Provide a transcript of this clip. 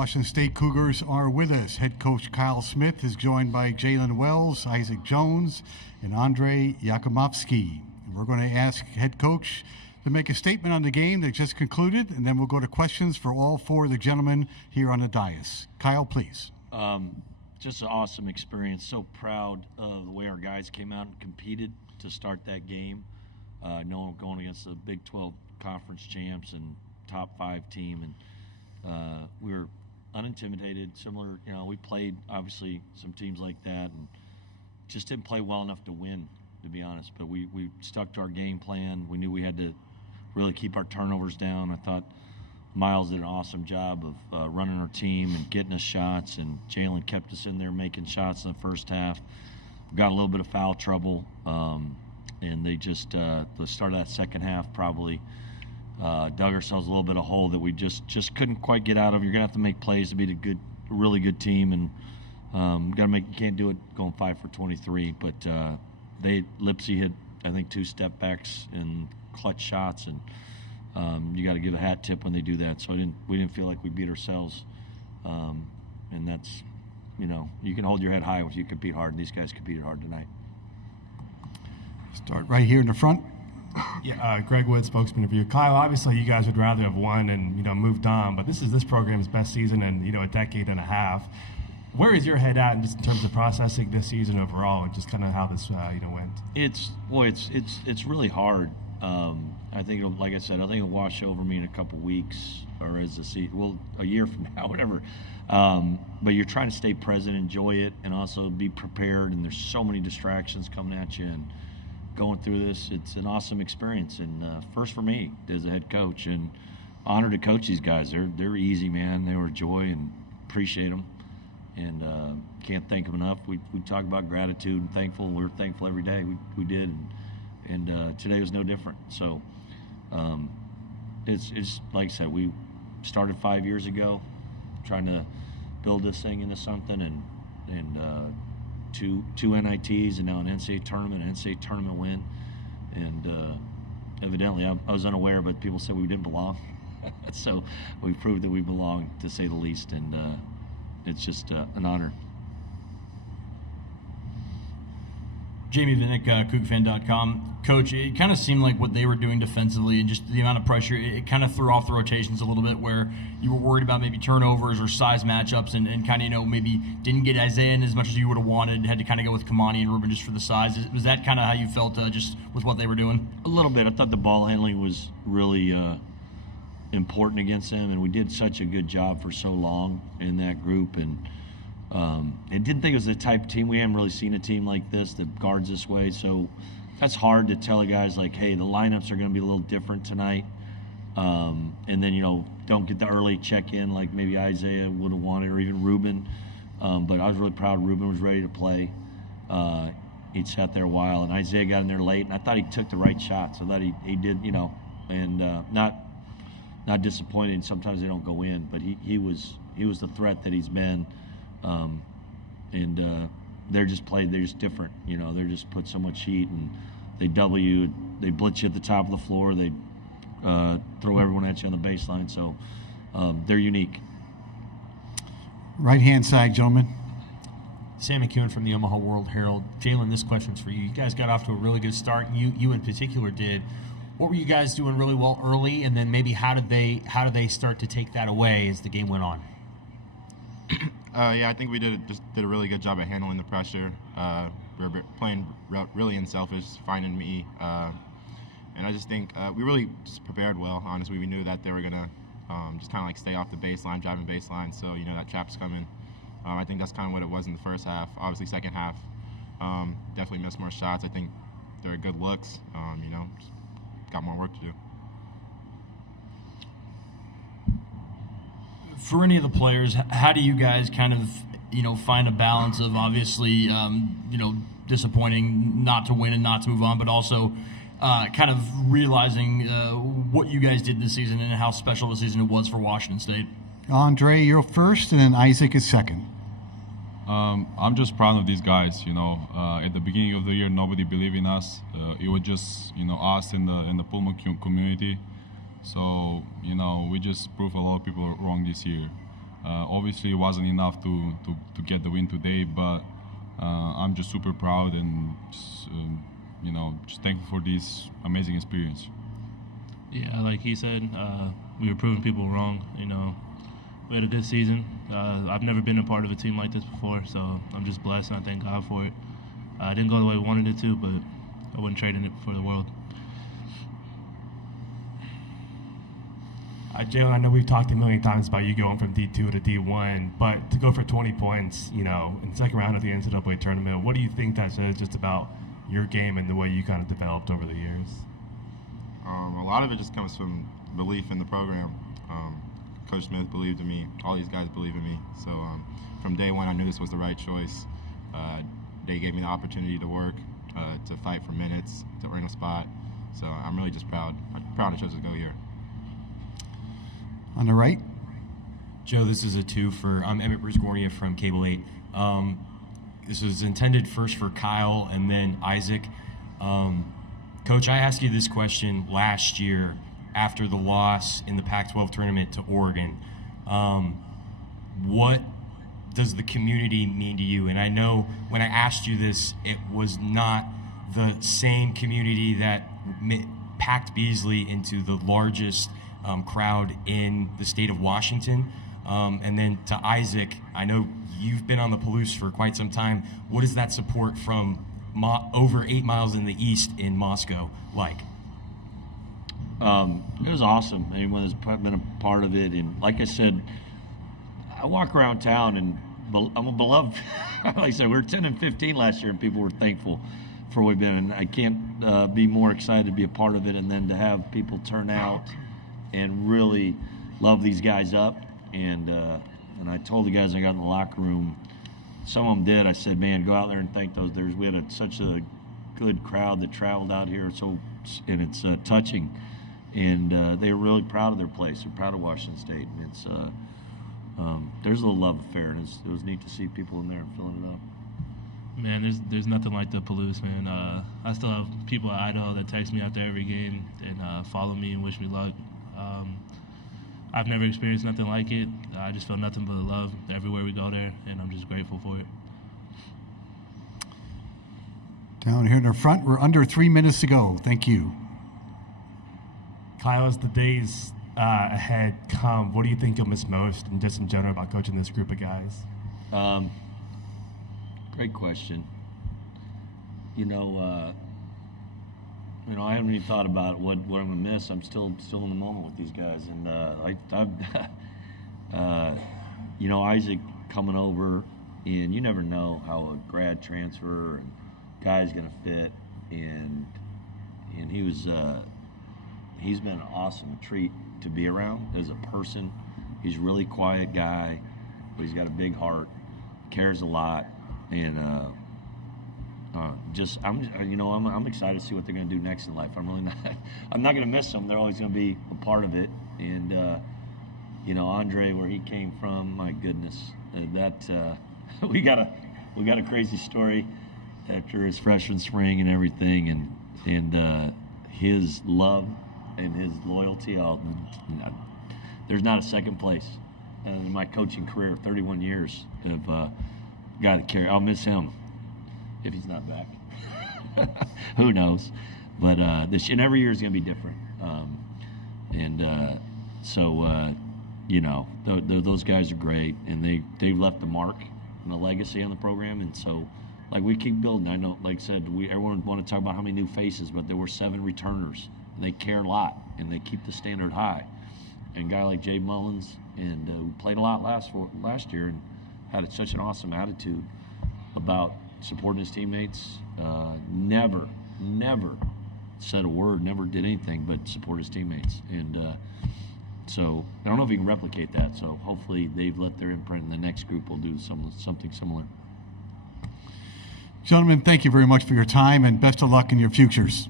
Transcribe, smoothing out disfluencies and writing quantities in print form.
Washington State Cougars are with us. Head coach Kyle Smith is joined by Jalen Wells, Isaac Jones, and Andre Yakumovsky. We're going to ask head coach to make a statement on the game that just concluded, and then we'll go to questions for all four of the gentlemen here on the dais. Kyle, please. Just an awesome experience. So proud of the way our guys came out and competed to start that game. Knowing going against the Big 12 conference champs and top 5 team, and we were unintimidated. Similar, we played obviously some teams like that, and just didn't play well enough to win, to be honest. But we stuck to our game plan. We knew we had to really keep our turnovers down. I thought Miles did an awesome job of running our team and getting us shots, and Jalen kept us in there making shots in the first half. We got a little bit of foul trouble, and they just the start of that second half probably dug ourselves a little bit of hole that we just couldn't quite get out of. You're gonna have to make plays to be a really good team, and you can't do it going 5 for 23. But Lipsy hit, I think, 2 step backs and clutch shots, and you got to give a hat tip when they do that. So we didn't feel like we beat ourselves, and that's, you can hold your head high if you compete hard, and these guys competed hard tonight. Start right here in the front. Yeah, Greg Wood, spokesman of you. Kyle, obviously you guys would rather have won and moved on, but this is this program's best season in a decade and a half. Where is your head at in terms of processing this season overall, and just kind of how this went? It's really hard. I think like I said, I think it'll wash over me in a couple weeks, or as a season, well, a year from now, whatever. But you're trying to stay present, enjoy it, and also be prepared. And there's so many distractions coming at you, and going through this, it's an awesome experience. And first for me as a head coach, and honor to coach these guys. They're easy, man. They were a joy, and appreciate them. And can't thank them enough. We talk about gratitude and thankful. We're thankful every day. We did, and today was no different. So it's like I said, we started 5 years ago, trying to build this thing into something, and two NITs, and now an NCAA tournament win. And evidently, I was unaware, but people said we didn't belong. So we proved that we belong, to say the least, and it's just an honor. Jamie Vinnick, CougFan.com. Coach, it kind of seemed like what they were doing defensively and just the amount of pressure, it kind of threw off the rotations a little bit, where you were worried about maybe turnovers or size matchups, and kind of, maybe didn't get Isaiah in as much as you would have wanted, had to kind of go with Kamani and Ruben just for the size. Was that kind of how you felt just with what they were doing? A little bit. I thought the ball handling was really important against them, and we did such a good job for so long in that group. And I didn't think it was the type of team. We haven't really seen a team like this that guards this way. So that's hard to tell the guys, like, hey, the lineups are going to be a little different tonight. And then, don't get the early check-in like maybe Isaiah would have wanted, or even Ruben. But I was really proud Ruben was ready to play. He'd sat there a while, and Isaiah got in there late, and I thought he took the right shots. I thought he did, and not disappointed. Sometimes they don't go in, but he was the threat that he's been. They're just different. They're just put so much heat, and they double you, they blitz you at the top of the floor, they throw everyone at you on the baseline. So they're unique. Right-hand side, gentlemen. Sam McEwen from the Omaha World Herald. Jalen, this question's for you. You guys got off to a really good start. You in particular did. What were you guys doing really well early, and then maybe how did they start to take that away as the game went on? I think we did a really good job at handling the pressure. We were playing really unselfish, finding me, and I just think we really just prepared well. Honestly, we knew that they were gonna just kind of like stay off the baseline, driving baseline. So that trap's coming. I think that's kind of what it was in the first half. Obviously, second half, definitely missed more shots. I think they were good looks. Just got more work to do. For any of the players, how do you guys kind of, find a balance of obviously, disappointing not to win and not to move on, but also kind of realizing what you guys did this season and how special the season it was for Washington State? Andre, you're first, and then Isaac is second. I'm just proud of these guys. At the beginning of the year, nobody believed in us. It was just us in the Pullman community. So we just proved a lot of people wrong this year. Obviously, it wasn't enough to get the win today, but I'm just super proud and just, just thankful for this amazing experience. Yeah, like he said, we were proving people wrong. We had a good season. I've never been a part of a team like this before, so I'm just blessed and I thank God for it. I didn't go the way we wanted it to, but I wouldn't trade in it for the world. Jalen, I know we've talked a million times about you going from D2 to D1, but to go for 20 points, in the second round of the NCAA tournament, what do you think that says just about your game and the way you kind of developed over the years? A lot of it just comes from belief in the program. Coach Smith believed in me. All these guys believe in me. So from day one, I knew this was the right choice. They gave me the opportunity to work, to fight for minutes, to earn a spot. So I'm really just proud. I'm proud I chose to go here. On the right. Joe, this is a two for Emmett Bruce-Gornia from Cable 8. This was intended first for Kyle and then Isaac. Coach, I asked you this question last year after the loss in the Pac-12 tournament to Oregon. What does the community mean to you? And I know when I asked you this, it was not the same community that packed Beasley into the largest crowd in the state of Washington. And then to Isaac, I know you've been on the Palouse for quite some time. What is that support from over 8 miles in the east in Moscow like? It was awesome. Anyone that's been a part of it, and like I said, I walk around town and I'm a beloved. Like I said, we were 10 and 15 last year, and people were thankful for what we've been. And I can't be more excited to be a part of it, and then to have people turn out and really love these guys up. And I told the guys when I got in the locker room, some of them did. I said, man, go out there and thank those. We had such a good crowd that traveled out here, and it's touching. And they were really proud of their place. They're proud of Washington State. And it's there's a little love affair, and it was neat to see people in there filling it up. Man, there's nothing like the Palouse, man. I still have people at Idaho that text me after every game and follow me and wish me luck. I've never experienced nothing like it. I just feel nothing but love everywhere we go there, and I'm just grateful for it. Down here in the front, we're under 3 minutes to go. Thank you. Kyle, as the days ahead come, what do you think you'll miss most, and just in general about coaching this group of guys? Great question. I haven't even thought about what I'm gonna miss. I'm still in the moment with these guys, and Isaac coming over, and you never know how a grad transfer and guy's gonna fit, and he's been an awesome treat to be around as a person. He's a really quiet guy, but he's got a big heart, cares a lot, and I'm excited to see what they're going to do next in life. I'm not going to miss them. They're always going to be a part of it. And Andre, where he came from, my goodness, we got a crazy story after his freshman spring and everything, and his love and his loyalty. There's not a second place in my coaching career, 31 years of guy that carry. I'll miss him if he's not back. Who knows? But and every year is going to be different. Those guys are great, and they've left a mark and a legacy on the program, and so we keep building. I know, like I said, everyone want to talk about how many new faces, but there were 7 returners. They care a lot, and they keep the standard high. And a guy like Jay Mullins, and who played a lot last year, and had such an awesome attitude about supporting his teammates. Never said a word, never did anything but support his teammates. And so I don't know if he can replicate that. So hopefully they've let their imprint, and the next group will do something similar. Gentlemen, thank you very much for your time, and best of luck in your futures.